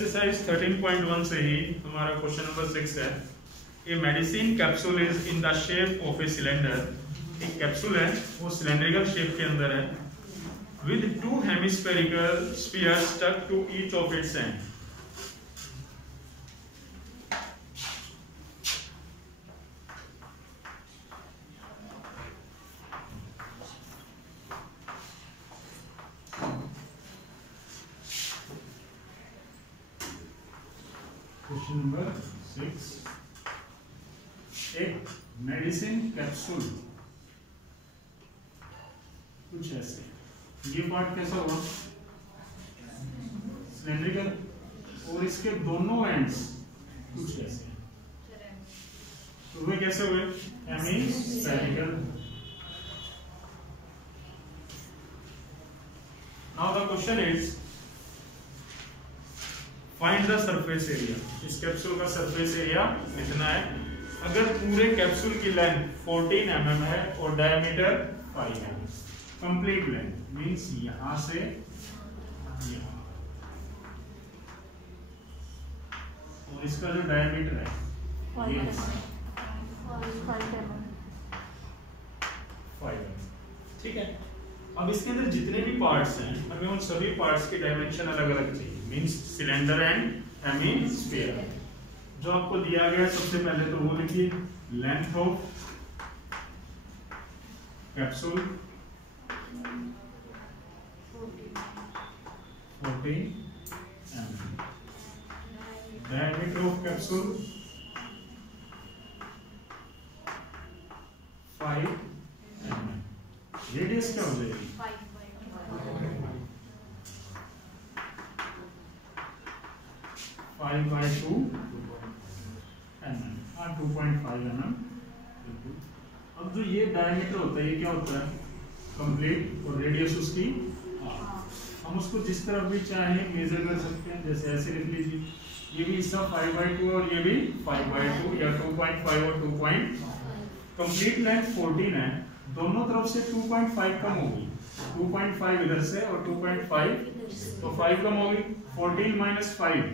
Exercise 13.1 से ही हमारा question number 6 है। A medicine capsule is in the shape of a cylinder. एक capsule है वो सिलेंड्रिकल शेप के अंदर है with two hemispherical spheres stuck to each of its end. Question number 6, एक मेडिसिन कैप्सूल कुछ ऐसे, ये पार्ट कैसा हुआ सिलेंड्रिकल और इसके दोनों एंड्स कुछ ऐसे, तो वे कैसे हुए hemispherical. Now the question is find the surface area. इस कैप्सूल का सरफेस एरिया कितना है? अगर पूरे कैप्सूल की लेंथ 14 mm है और डायमीटर 5 है, कंप्लीट लेंथ मींस यहां से यहां, और इसका जो डायमीटर है ये 5 mm, ठीक है। अब इसके अंदर जितने भी पार्ट्स हैं हमें उन सभी पार्ट्स के डायमेंशन अलग अलग चाहिए, मींस सिलेंडर एंड हेमिस्फीयर। जो आपको दिया गया है सबसे पहले तो वो लिखिए, length of capsule 14 mm, diameter of capsule 5 mm, radius क्या हो जाएगी 5/2 mm, 2.5 mm। अब जो ये डायमीटर होता है ये क्या होता है कंप्लीट, और रेडियस उसकी हम उसको जिस तरफ भी चाहें मेजर कर सकते हैं, जैसे ऐसे लिख लीजिए, ये भी हिस्सा 5/2 और ये भी 5/2 या 2.5 और 2. कंप्लीट लेंथ 14 है, दोनों तरफ से 2.5 कम होगी, 2.5 इधर से और 2.5 तो 5 कम होगी, 14 - 5,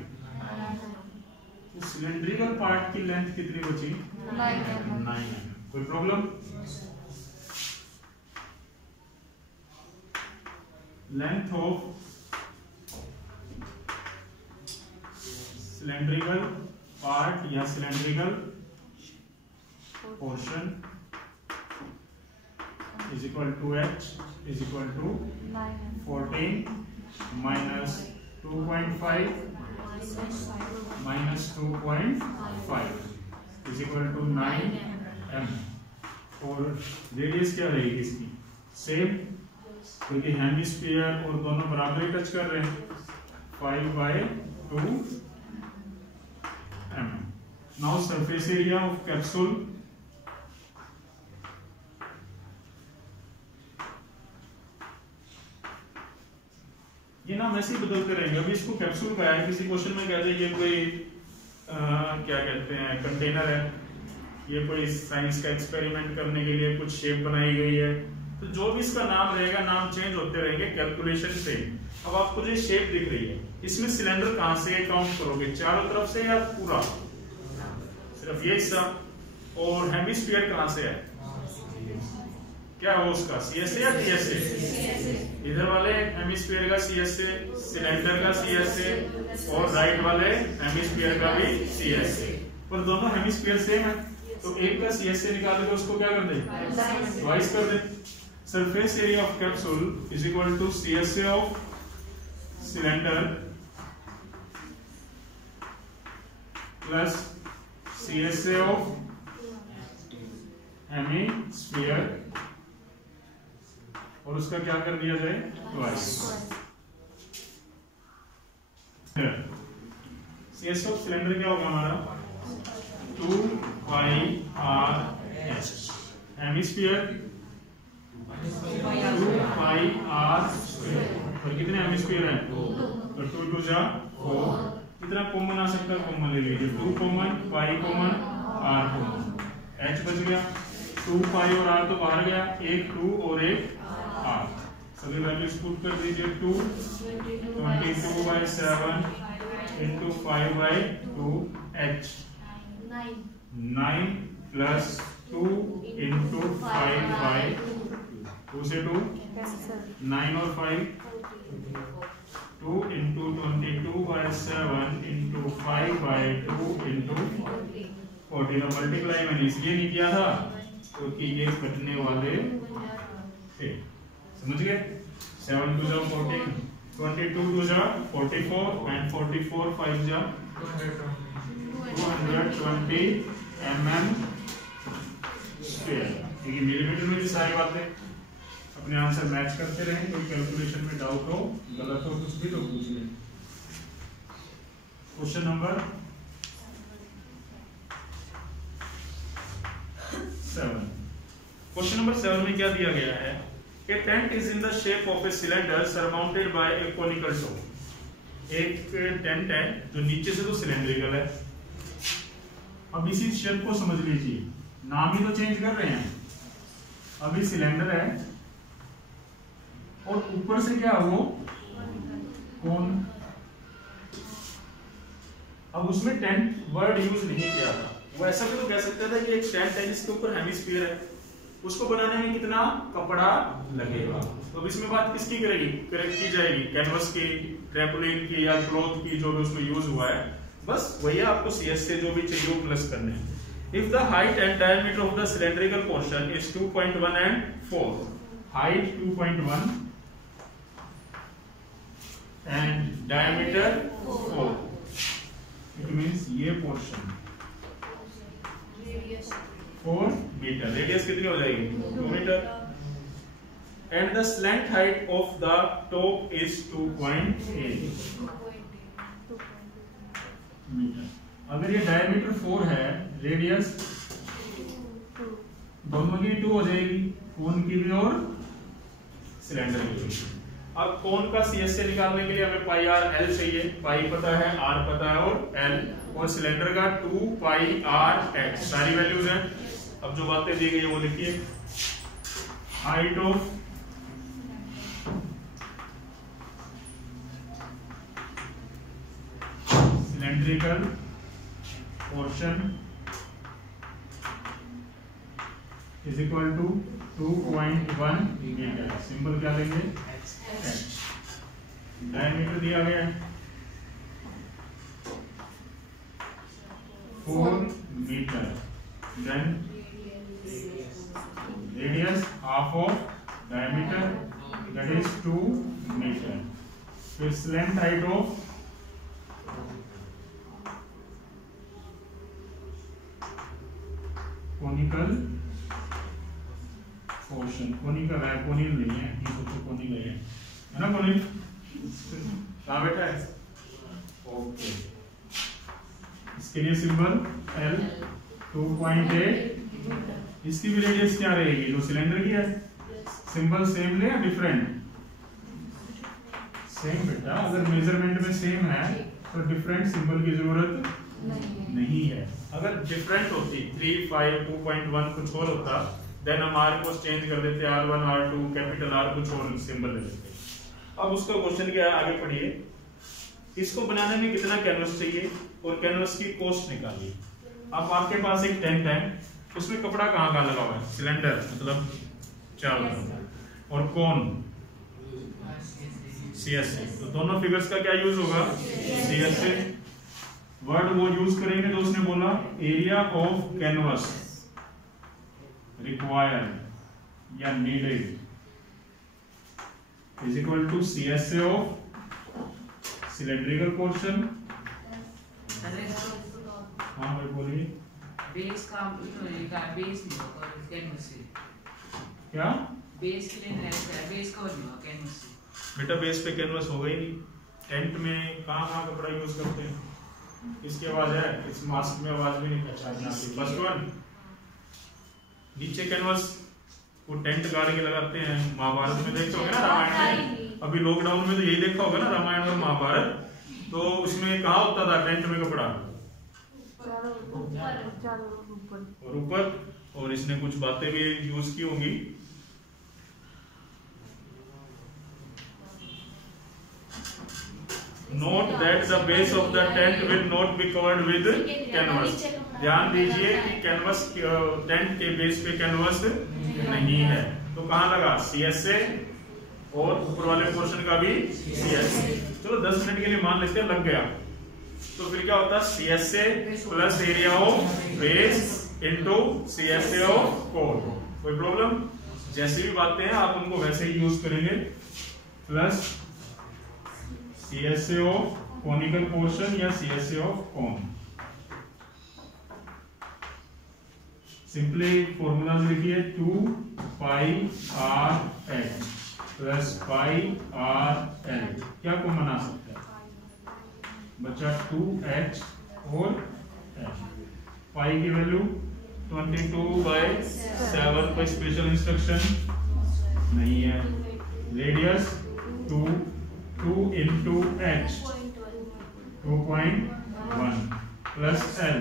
तो सिलेंड्रिकल पार्ट की लेंथ कितनी बची 9 mm। कोई problem? Length of cylindrical part या cylindrical portion is equal to h is equal to 14 minus 2.5 minus 2.5 is equal to 9 mm। और रेडियस क्या रहेगी इसकी सेम, क्योंकि हेमिस्फीयर और दोनों बराबर ही टच कर रहे हैं, 5/2 mm। Now surface area of capsule ये ना वैसे ही बदलते रहेंगे। अभी इसको कैप्सूल का है, किसी क्वेश्चन में कहते हैं ये कोई क्या कहते हैं कंटेनर है, ये कोई साइंस का एक्सपेरिमेंट करने के लिए कुछ शेप बनाई गई है, तो जो भी इसका नाम रहेगा नाम चेंज होते रहेंगे कैलकुलेशन से। अब आपको जो शेप दिख रही है इसमें सिलेंडर कहां से काउंट करोगे, चारों तरफ से या पूरा सिर्फ ये हिस्सा, और हेमिस्फीयर कहां से है, क्या हो उसका CSA या TSA? इधर वाले हेमिस्फीयर का CSA, सिलेंडर का CSA और राइट वाले हेमिस्फीयर का भी CSA, पर दोनों हेमिस्फीयर सेम है, तो एक का CSA निकाल के उसको क्या कर दे, ट्वाइस कर दे। Surface area of capsule is equal to CSA of cylinder plus CSA of hemisphere, और उसका क्या कर दिया जाए ट्वाइस। CSA ऑफ सिलेंडर क्या होगा हमारा 2πr/h, हेमिस्फीयर 2πr², और कितने हेमिस्फीयर हैं 2, तो 2 × 4, कितना कॉमन आ सकता है कॉमन ले लीजिए, 2 common, π common, r common, h बच गया, 2π और r तो बाहर गया, एक 2 और एक r, सभी वैल्यूज पुट कर दीजिए, 2 22/7 into 5/2h 9 plus 2 into 5/2 2 से 2 9 और 5 2 into 22/7 into 5/2 into 14 मल्टीप्लाई मैंने इसलिए नहीं किया था क्योंकि ये कटने वाले थे, समझ गए। 7 2 14 22 2 44 and 44 5 220 mm स्क्वायर। ये मिलीमीटर में भी सारी बातें अपने आंसर मैच करते रहें। कोई कैलकुलेशन में डाउट हो, गलत हो कुछ भी तो पूछ लें। Question number 7। क्वेश्चन नंबर 7 में क्या दिया गया है? A tent is in the shape of a cylinder surmounted by a conical top। एक टेंट है जो नीचे से तो सिलेंड्रिकल है। अब इसी शेप को समझ लीजिए, नाम ही तो चेंज कर रहे हैं। अभी सिलेंडर है और ऊपर से क्या वो कोन। अब उसमें टेंट वर्ड यूज नहीं किया था। वो ऐसा भी तो कह सकता था कि एक टेंट है जिसके ऊपर हेमिस्फीयर है, उसको बनाने में कितना कपड़ा लगेगा। तो अब इसमें बात किसकी की जाएगी? कैनवस की, ट्रैपोलिन की या क्लॉथ की, जो भी उसमें यूज हुआ है। बस वही आपको सीएस से जो भी चाहिए वो प्लस करने हैं। If the height and diameter of the cylindrical portion is 2.1 and 4, height 2.1 and diameter 4, it means ये पोर्शन 4 मीटर, रेडियस कितनी हो जाएगी? 2 metre. And the slant height of the top is 2.8 metre. अगर ये डायमीटर 4 है, radius दोनों की 2 हो जाएगी, कोन की भी और सिलेंडर की भी। अब कोन का सीएस से निकालने के लिए हमें पाई आर एल चाहिए। पाई पता है, आर पता है और एल, और सिलेंडर का 2 पाई आर एक्स, सारी वैल्यूज हैं। अब जो बातें दी गई है वो लिखिए। Height of cylindrical portion is equal to 2.1 metre. Symbol क्या लेंगे? एक्स। डायमीटर दिया गया है 4 metre, then radius half of diameter that is 2 metre. फिर slant height of conical portion, conical है, कोनिल नहीं है, ये सोचो कोनिल है ना? कोनिल कहाँ बैठा है? ओके, इसके लिए सिंबल एल 2.8। इसकी भी रेडियस क्या रहेगी जो सिलेंडर की है? सिंबल सेम ले या डिफरेंट? सेम बेटा, अगर मेजरमेंट में सेम है तो डिफरेंट सिंबल की जरूरत नहीं है। अगर डिफरेंट होती 3, 5, 2.1 कुछ और होता, देन हम आर को चेंज कर देते, R1, R2, कैपिटल आर कुछ और सिंबल ले लेते। अब उसका क्वेश्चन क्या है, आगे पढ़िए। इसको बनाने में कितना कैनवस चाहिए और कैनवस की कॉस्ट निकालिए। अब आपके पास एक टेंट है, उसमें कपड़ा कहाँ कहाँ लगा हुआ है? सिलेंडर मतलब चारों तरफ, और कौन? सीएस से। तो दोनों फिगर्स का क्या यूज होगा? सीएस से। वर्ड वो यूज करेंगे जो उसने बोला, एरिया ऑफ कैनवस रिक्वायर्ड या needed is equal to CSA of cylindrical portion. हाँ भाई बोलिए। बेस का बेस नहीं होगा कैनवस से। क्या? बेस सिलेंडर है, बेस कवर नहीं होगा कैनवस से। बेटा बेस पे कैनवस होगा ही नहीं। टेंट में कहाँ कहाँ कपड़ा यूज करते हैं? इसकी आवाज है, इस मास्क में आवाज भी नहीं पहचाननी आती। फर्स्ट वन, नीचे कैनवस वो टेंट गाड़ के लगाते हैं। महाभारत में देखते होंगे ना, रामायण में। अभी लॉकडाउन में तो यही देखा होगा ना, रामायण और महाभारत। तो उसमें कहाँ होता था टेंट में कपड़ा? और ऊपर। और इसने कुछ बातें भी यूज की होंगी। Note that the base of the tent will not be covered with canvas. ध्यान दीजिए कि कैनवस टेंट के बेस पे कैनवस नहीं है, तो कहां लगा CSA और ऊपर वाले पोर्शन का भी CSA। चलो 10 मिनट के लिए मान लेते हैं लग गया, तो फिर क्या होता है CSA plus area of base into CSA of core. कोई प्रॉब्लम? जैसे भी बातें हैं आप उनको वैसे ही यूज करेंगे, plus CSA of conical portion या CSA of cone. Simply formula लिखिए 2 पाई r h plus pi r l। क्या को बना सकते हैं बच्चा? 2h और h। पाई की वैल्यू 22/7। कोई स्पेशल इंस्ट्रक्शन नहीं है। Radius 2 into h 2.1 plus l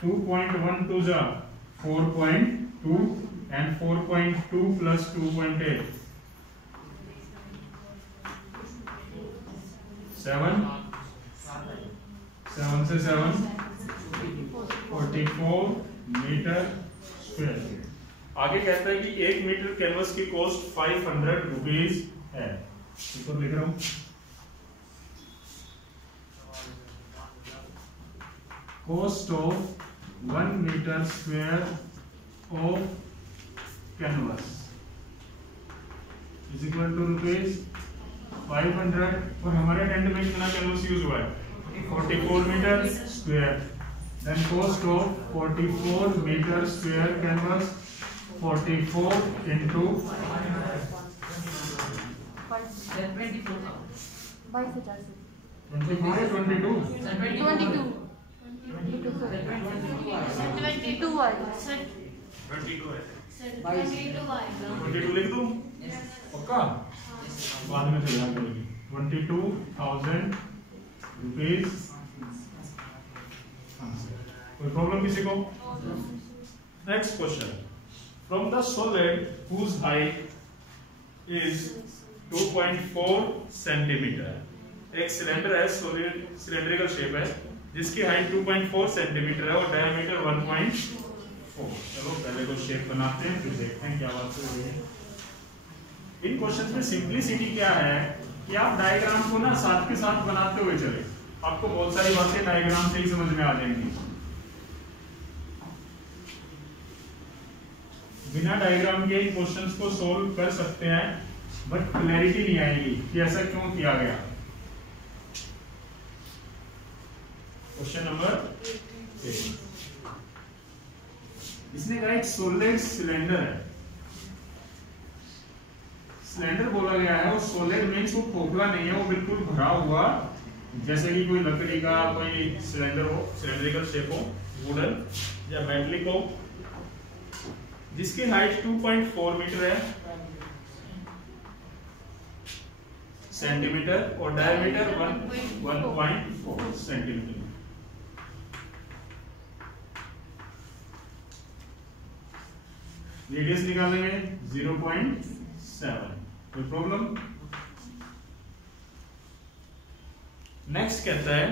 2.1 to the 4.2 and 4.2 plus 2.8 7 से 7 44 मीटर स्क्वायर। आगे कहता है कि 1 मीटर कैनवस की कॉस्ट 500 रुपीज है। ऊपर लिख रहा हूं cost of 1 metre square of canvas is equal to rupees 500। और हमारे टेंट में कितना कैनवस यूज हुआ है? 44 metre square. Then cost of 44 metre square canvas 44 into 22 लिख दूं? पक्का? बाद में चला करेंगे। 22,000 रुपीज। कोई प्रॉब्लम किसी को? Next question, from the solid whose height is 2.4 centimetre. एक सिलेंडर है, सॉलिड सिलेंड्रिकल शेप है, जिसकी हाइट 2.4 सेंटीमीटर है और डायमीटर 1.4। चलो पहले तो शेप बनाते हैं फिर देखते हैं क्या बात हो रही है। इन क्वेश्चंस में सिंपलिसिटी क्या है कि आप डायग्राम को ना साथ के साथ बनाते हुए चले, आपको बहुत सारी बातें डायग्राम से ही समझ में आ जाएंगी। बिना डायग्राम के इन क्वेश्चंस को सोल्व कर सकते हैं, बट क्लैरिटी नहीं आएगी कि ऐसा क्यों किया गया। क्वेश्चन नंबर 8, इसने कहा एक सॉलिड सिलेंडर है, सिलेंडर बोला गया है, और सॉलिड मींस वो खोखला नहीं है, वो बिल्कुल भरा हुआ, जैसे कि कोई लकड़ी का कोई सिलेंडर हो, सिलेंड्रिकल शेप हो, वुडन या मेटलिक हो, जिसकी हाइट 2.4 मीटर है सेंटीमीटर और डायमीटर 1.4 सेंटीमीटर। रेडियस निकालेंगे 0.7। कोई प्रॉब्लम? नेक्स्ट कहता है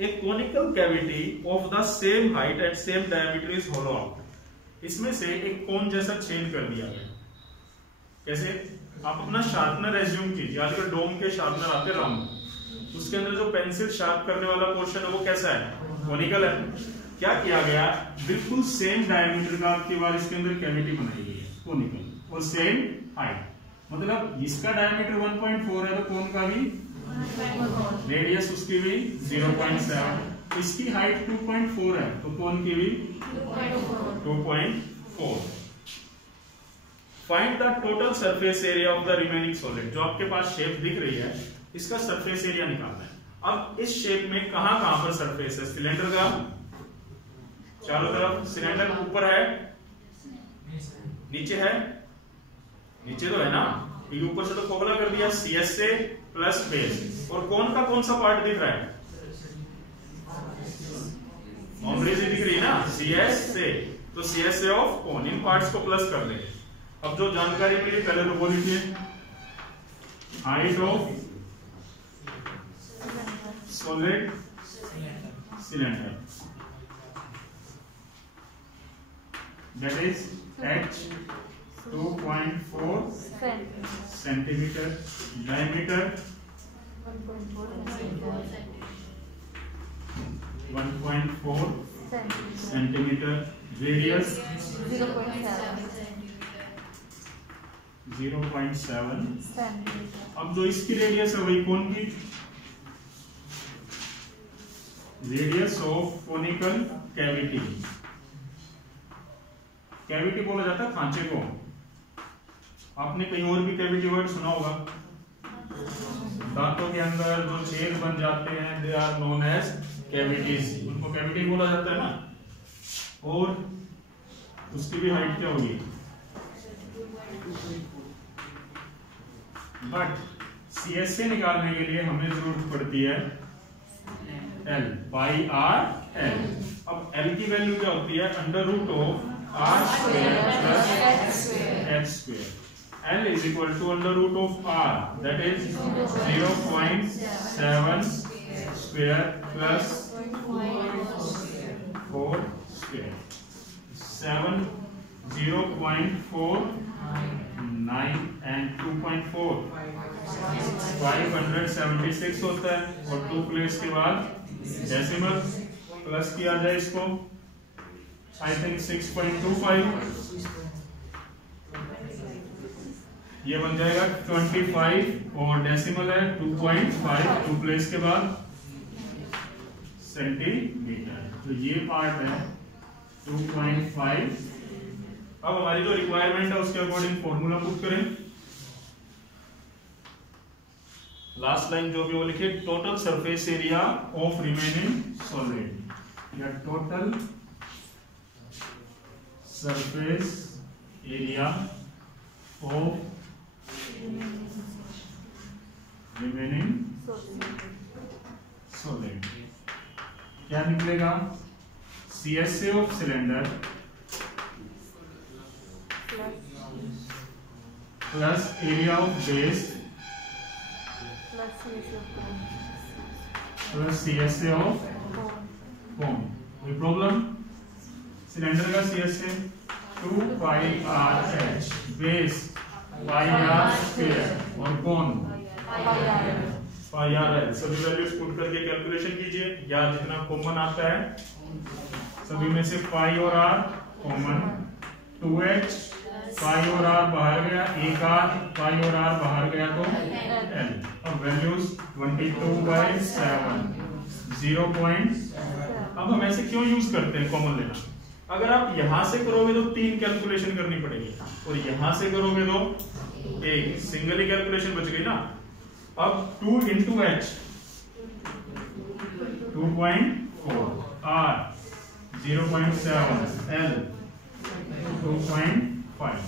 एक conical cavity of the same height and same diameter is hollow out. इसमें से एक कोन जैसा छेद कर दिया गया। कैसे? आप अपना शार्पनर एज्यूम कीजिए, आजकल डोम के शार्पनर आते राउंड, उसके अंदर जो पेंसिल शार्प करने वाला पोर्शन है वो कैसा है? कोनिकल है। क्या किया गया? बिल्कुल सेम डायमीटर का आपकी बार इसके अंदर कैविटी बनाई गई है कोनिकल और सेम हाइट, मतलब इसका डायमीटर 1.4 है तो कोन का भी, रेडियस उसकी भी 0.7, इसकी हाइट 2.4 है तो कोन की भी 2.4। Find the total surface area of the remaining solid. जो आपके पास शेप दिख रही है इसका सरफेस एरिया निकालना है। अब इस शेप में कहां कहां पर सरफेस है? सिलेंडर का चारों तरफ, सिलेंडर ऊपर है, नीचे है, नीचे तो है ना, ये ऊपर से तो खोखला कर दिया, CSA प्लस बेस, और कौन का कौन सा पार्ट दिख रहा है? बाउंड्रीज दिख रही है ना, CSA, तो CSA ऑफ कौन, इन पार्ट्स को प्लस कर लेंगे। अब जो जानकारी मिली पहले तो वो लिखिए, height of solid cylinder, that is h 2.4 centimeter, diameter 1.4 centimeter, radius 0.7। अब जो इसकी रेडियस है वही कोन की, radius of conical cavity. Cavity बोला जाता है खांचे को। आपने कहीं और भी कैविटी वर्ड सुना होगा। दांतों के अंदर जो छेद बन जाते हैं they are known as cavities, उनको कैविटी बोला जाता है ना। और उसकी भी हाइट क्या होगी, बट CSA निकालने के लिए हमें जरूरत पड़ती है L, पाई आर L। अब L की वैल्यू क्या होती है, under root of r square plus h square. L is equal to under root of R, that is 0.7 square plus 4 square। 7 0.4 9 and 2.4 576 होता है, और 2 प्लेस के बाद डेसिमल प्लस किया जाए इसको, आई थिंक 6.25, ये बन जाएगा 25, और डेसिमल है 2.5, 2 प्लेस के बाद सेंटीमीटर। तो ये पार्ट है 2.5। अब हमारी जो रिक्वायरमेंट है उसके अकॉर्डिंग फॉर्मूला पुट करें। लास्ट लाइन जो भी वो लिखे, total surface area of remaining solid, या total surface area of remaining solid क्या निकलेगा, CSA of cylinder plus area of base plus CSA of cone. कोई प्रॉब्लम, सिलेंडर का CSA 2 pi R H, base pi R square, और cone pi R L. सभी values put करके calculation कीजिए, या जितना कॉमन आता है सभी में से पाई और आर कॉमन, 2h पाई और आर बाहर गया, एक आर पाई और आर बाहर गया तो एल। अब वैल्यूज 22/7 0. अब हम ऐसे क्यों यूज करते हैं कॉमन लेना, अगर आप यहां से करोगे तो 3 कैलकुलेशन करनी पड़ेगी, और यहां से करोगे तो एक सिंगल ही कैलकुलेशन बच गई ना। अब 2 into h 2.4, r 0.7, l 2.5,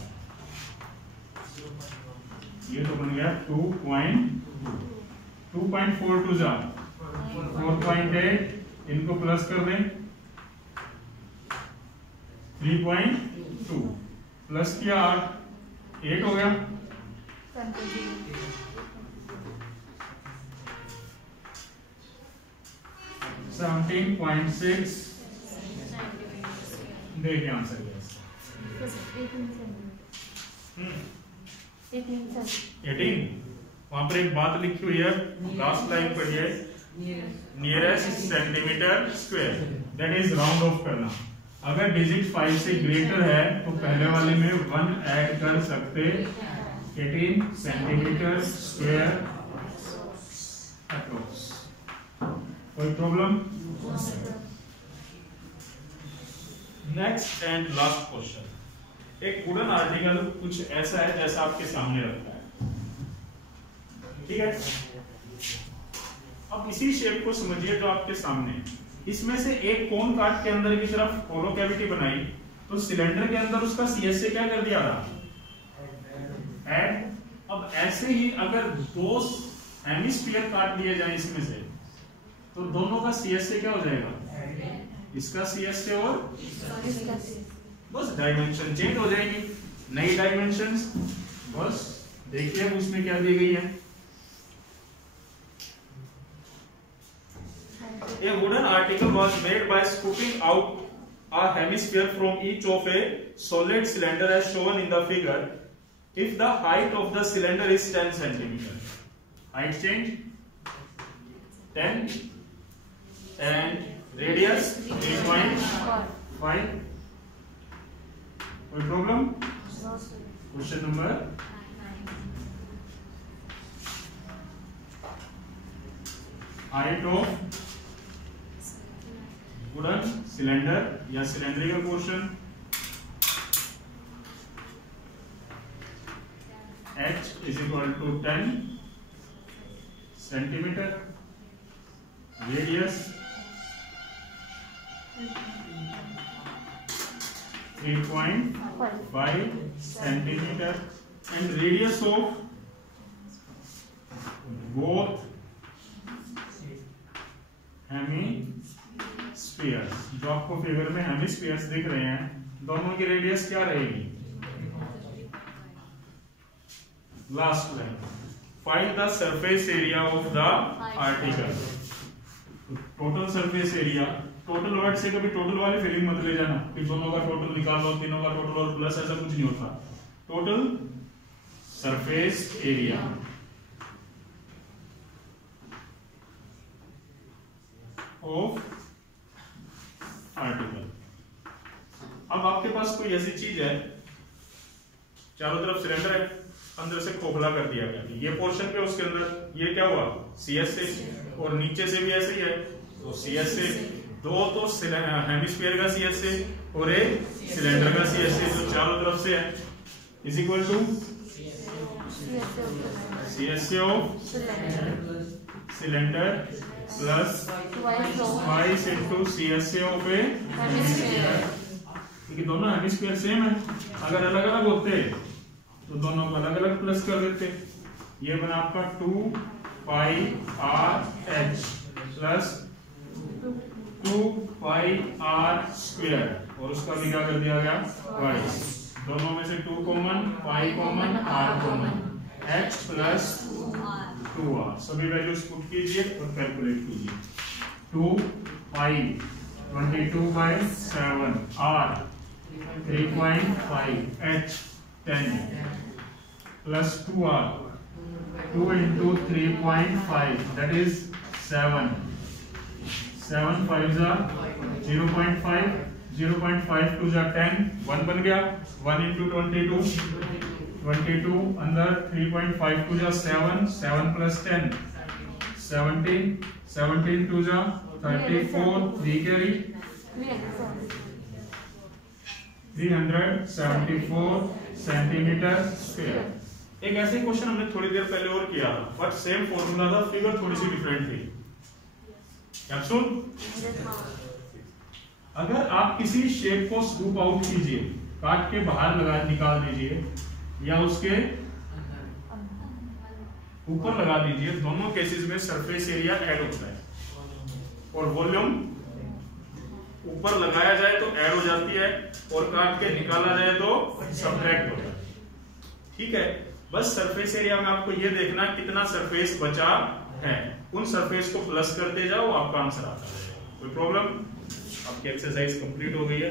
ये तो बन गया 2.4 टू जा 4.8, इनको प्लस कर दें 3.2 प्लस किया 8 हो गया, 17.6 देखिए आंसर 18। वहां पर एक बात लिखी हुई है, लास्ट लाइन पढ़िए, nearest centimetre square, that is round of करना। अगर डिजिट 5 से ग्रेटर है तो पहले वाले में 1 ऐड कर सकते, 18 सेंटीमीटर स्क्वायर अप्रोक्स। कोई problem? Next and last question, एक वुडन आर्टिकल कुछ ऐसा है जैसा आपके सामने रखा है, ठीक है। अब इसी शेप को समझिए जो आपके सामने, इसमें से एक कोन काट के अंदर की तरफ होलो कैविटी बनाई, तो सिलेंडर के अंदर उसका CSA क्या कर दिया था, ऐड। अब ऐसे ही अगर 2 हेमिस्फीयर काट दिए जाए इसमें से, तो दोनों का CSA क्या हो जाएगा, इसका CSA और बस डायमेंशन चेंज हो जाएगी, नई डायमेंशंस। बस देखिए अब उसमें क्या दी गई है, A wooden article was made by scooping out a hemisphere from each of a solid cylinder as shown in the figure. If the height of the cylinder is 10 centimeter, height change 10 and radius 3.5. कोई problem? Question number height of wooden cylinder या cylindrical portion h is equal to 10 centimeter, radius 3.5 centimeter and radius of both हेमीस्फीयर्स, जो आपको figure में हेमीस्फीयर्स दिख रहे हैं, दोनों की रेडियस क्या रहेगी? Last line, find the surface area of the article. Total surface area, total word से कभी टोटल वाली फीलिंग मत ले जाना कि दोनों का टोटल निकाल लो, तीनों का टोटल और प्लस, ऐसा कुछ नहीं होता। Total surface area of article. अब आपके पास कोई ऐसी चीज है, चारों तरफ सिलेंडर है, अंदर से खोखला कर दिया गया, ये पोर्शन पे उसके अंदर ये क्या हुआ? CS से, और नीचे से भी ऐसे ही है, तो CS से दो तो हेमिस्फीयर का CS से और एक सिलेंडर का CS से, जो चारों तरफ से है, is equal to CS of cylinder plus twice into CSA of a hemisphere. क्योंकि दोनों हेमिस्फीयर सेम है, अगर अलग अलग होते तो दोनों को अलग अलग प्लस कर देते। ये बना आपका 2πRh प्लस 2πr² और उसका भी क्या कर दिया गया? ट्वाइस। दोनों में से 2 common, pi common, r common, h plus 2r। सभी वैल्यूज पुट कीजिए और कैलकुलेट कीजिए। 2π 22/7, r 3.5, h 10 plus 2r, 2 into 3.5 that is 7, 7 5s are 0.5, 0.5 2s are 10, 1 बन गया, 1 into 22, 22 अंदर 3.5 2s are 7, 7 plus 10 17, 17 2s are 34, 3 carry 374 centimetre square. एक ऐसे question हमने थोड़ी देर पहले और किया था, बट सेम फॉर्मूला था, फिगर थोड़ी सी डिफरेंट थी। कैप्सूल, अगर आप किसी शेप को स्कूप आउट कीजिए, काट के बाहर निकाल दीजिए या उसके ऊपर लगा दीजिए, दोनों केसेस में सरफेस एरिया ऐड होता है और वॉल्यूम ऊपर लगाया जाए तो ऐड हो जाती है और काट के निकाला जाए तो सब्ट्रैक्ट होता है। ठीक है, बस सरफेस एरिया में आपको ये देखना कितना सरफेस बचा है, उन सरफेस को प्लस करते जाओ, आपका आंसर आता है। कोई प्रॉब्लम? आपकी एक्सरसाइज कंप्लीट हो गई है।